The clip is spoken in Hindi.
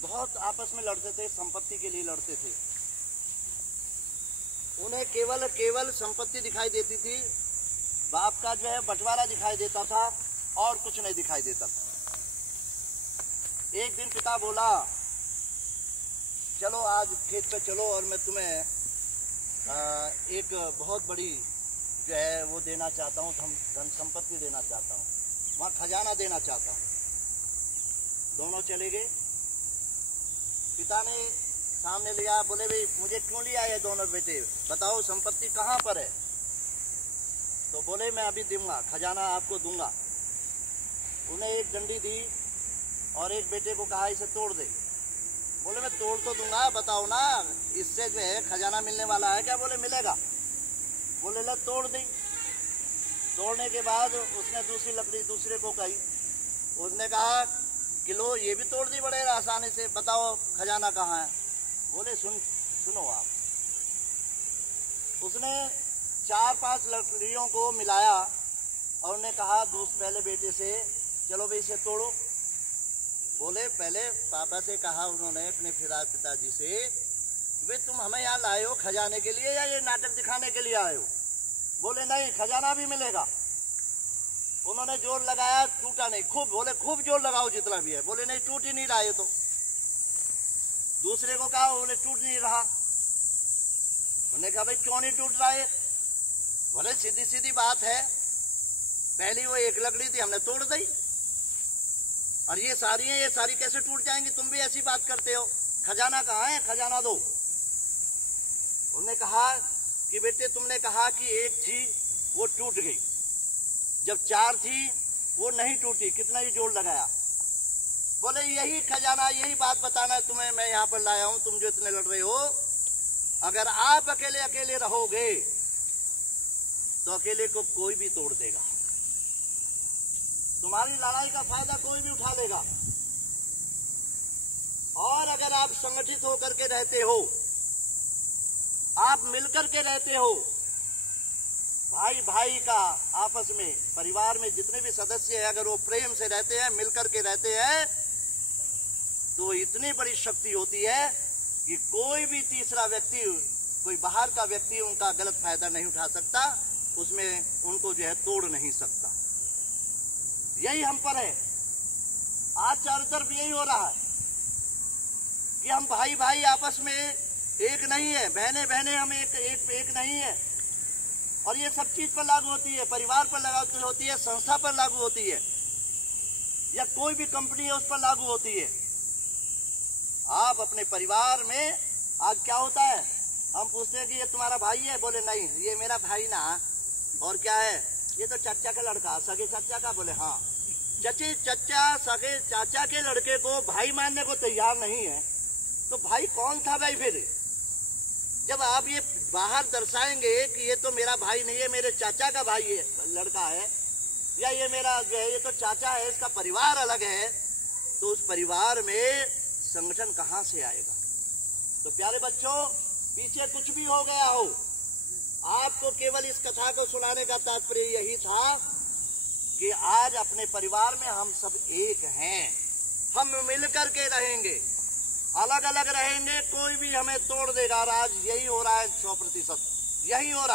बहुत आपस में लड़ते थे, संपत्ति के लिए लड़ते थे। उन्हें केवल संपत्ति दिखाई देती थी, बाप का जो है बंटवारा दिखाई देता था और कुछ नहीं दिखाई देता था। एक दिन पिता बोला, चलो आज खेत पे चलो और मैं तुम्हें एक बहुत बड़ी जो है वो देना चाहता हूँ, धन संपत्ति देना चाहता हूँ, वहाँ खजाना देना चाहता हूँ। दोनों चले गए। पिता ने सामने लिया, बोले भाई मुझे क्यों लिया ये दोनों बेटे, बताओ संपत्ति कहाँ पर है। तो बोले मैं अभी दूंगा, खजाना आपको दूंगा। उन्हें एक डंडी दी और एक बेटे को कहा इसे तोड़ दे। बोले मैं तोड़ तो दूंगा, बताओ ना इससे जो है खजाना मिलने वाला है क्या। बोले मिलेगा। बोले ला तोड़ दी। तोड़ने के बाद उसने दूसरी लकड़ी दूसरे को कही। उसने कहा कि लो ये भी तोड़ दी बड़े आसानी से, बताओ खजाना कहाँ है। बोले सुनो आप। उसने 4-5 लकड़ियों को मिलाया और उन्हें कहा पहले बेटे से, चलो भाई इसे तोड़ो। बोले पहले पापा से कहा उन्होंने अपने पिताजी से, वे तुम हमें यहाँ लाए हो खजाने के लिए या ये नाटक दिखाने के लिए आए हो। बोले नहीं, खजाना भी मिलेगा। उन्होंने जोर लगाया, टूटा नहीं। बोले खूब जोर लगाओ जितना भी है। बोले नहीं, टूट ही नहीं रहा ये तो। दूसरे को कहा, बोले टूट नहीं रहा। उन्होंने कहा भाई क्यों नहीं टूट रहा है। बोले सीधी सीधी बात है, पहली वो एक लकड़ी थी हमने तोड़ दी और ये सारी कैसे टूट जाएंगी। तुम भी ऐसी बात करते हो। खजाना कहाँ है, खजाना दो। उन्होंने कहा कि बेटे तुमने कहा कि एक थी वो टूट गई, जब 4 थी वो नहीं टूटी, कितना ही जोर लगाया। बोले यही खजाना, यही बात बताना है तुम्हें, मैं यहाँ पर लाया हूँ। तुम जो इतने लड़ रहे हो, अगर आप अकेले रहोगे तो अकेले को कोई भी तोड़ देगा। तुम्हारी लड़ाई का फायदा कोई भी उठा लेगा। और अगर आप संगठित होकर के रहते हो, आप मिलकर के रहते हो, भाई भाई का आपस में, परिवार में जितने भी सदस्य हैं, अगर वो प्रेम से रहते हैं, मिलकर के रहते हैं, तो इतनी बड़ी शक्ति होती है कि कोई भी तीसरा व्यक्ति, कोई बाहर का व्यक्ति उनका गलत फायदा नहीं उठा सकता, उसमें उनको जो है तोड़ नहीं सकता। यही हम पर है। आज चारों तरफ यही हो रहा है कि हम भाई भाई आपस में एक नहीं है, बहने बहने हम एक नहीं है। और ये सब चीज पर लागू होती है, परिवार पर लागू होती है, संस्था पर लागू होती है, या कोई भी कंपनी है उस पर लागू होती है। आप अपने परिवार में आज क्या होता है, हम पूछते हैं कि ये तुम्हारा भाई है। बोले नहीं, ये मेरा भाई ना, और क्या है, ये तो चाचा का लड़का, सगे चाचा का। बोले हाँ, चचा सगे चाचा के लड़के को भाई मानने को तैयार नहीं है, तो भाई कौन था भाई फिर। जब आप ये बाहर दर्शाएंगे कि ये तो मेरा भाई नहीं है, मेरे चाचा का भाई है, लड़का है, या ये मेरा जो है ये तो चाचा है, इसका परिवार अलग है, तो उस परिवार में संगठन कहाँ से आएगा। तो प्यारे बच्चों, पीछे कुछ भी हो गया हो, आपको केवल इस कथा को सुनाने का तात्पर्य यही था कि आज अपने परिवार में हम सब एक हैं, हम मिलकर के रहेंगे, अलग अलग रहेंगे, कोई भी हमें तोड़ देगा। आज यही हो रहा है, 100% यही हो रहा है।